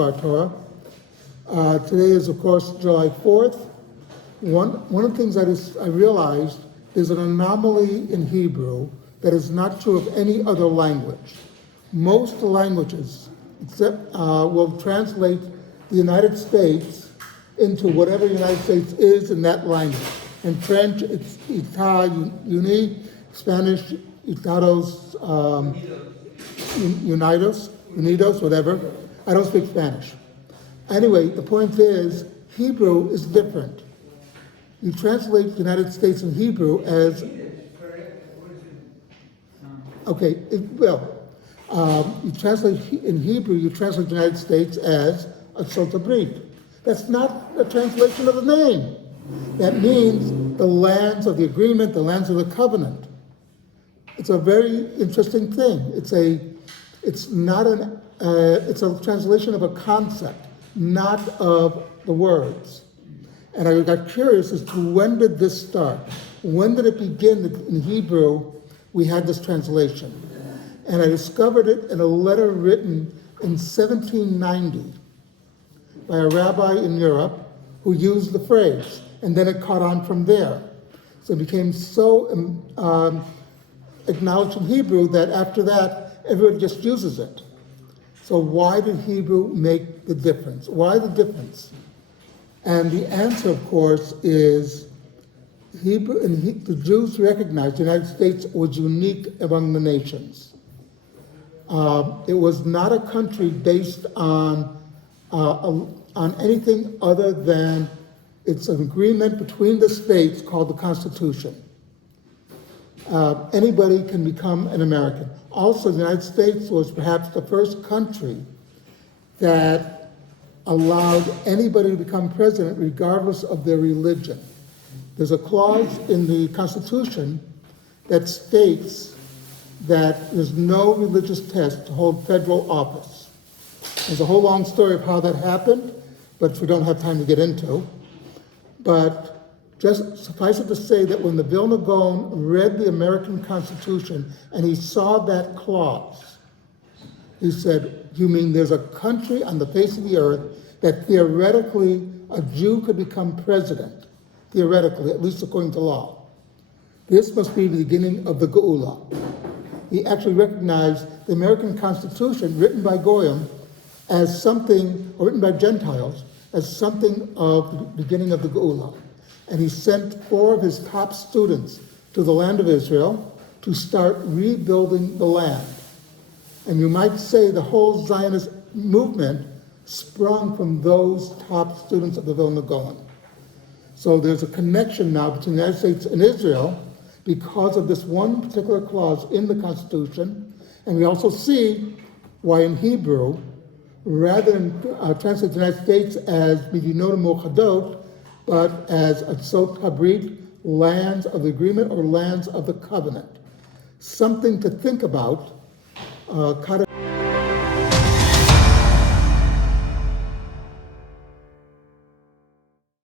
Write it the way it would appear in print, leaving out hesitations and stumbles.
our Torah. Today is, of course, July 4th. One of the things I realized is an anomaly in Hebrew that is not true of any other language. Most languages will translate the United States into whatever the United States is in that language. In French, it's uni, Spanish, Estados Unidos, whatever. I don't speak Spanish. Anyway, the point is, Hebrew is different. You translate the United States in Hebrew as, you translate in Hebrew, you translate the United States as Arsot Habrit. That's not a translation of the name. That means the lands of the agreement, the lands of the covenant. It's a very interesting thing. It's a translation of a concept, not of the words. And I got curious as to when did this start? When did it begin that in Hebrew we had this translation? And I discovered it in a letter written in 1790 by a rabbi in Europe who used the phrase, and then it caught on from there. So it became so acknowledged in Hebrew that after that, everybody just uses it. So why did Hebrew make the difference? Why the difference? And the answer, of course, is Hebrew, and the Jews recognized the United States was unique among the nations. It was not a country based on anything other than it's an agreement between the states called the Constitution. Anybody can become an American. Also, the United States was perhaps the first country that allowed anybody to become president regardless of their religion. There's a clause in the Constitution that states that there's no religious test to hold federal office. There's a whole long story of how that happened, but we don't have time to get into. But just suffice it to say that when the Vilna Gaon read the American Constitution and he saw that clause, he said, you mean there's a country on the face of the earth that theoretically a Jew could become president? Theoretically, at least according to law. This must be the beginning of the Geula. He actually recognized the American Constitution, written by Goyim, as something, or written by Gentiles, as something of the beginning of the Geula. And he sent 4 of his top students to the land of Israel to start rebuilding the land. And you might say the whole Zionist movement sprung from those top students of the Vilna Gaon. So there's a connection now between the United States and Israel because of this one particular clause in the Constitution. And we also see why in Hebrew, rather than translate the United States as Medinot Mochadot, but as Arsot Habrit, lands of the agreement or lands of the covenant. Something to think about.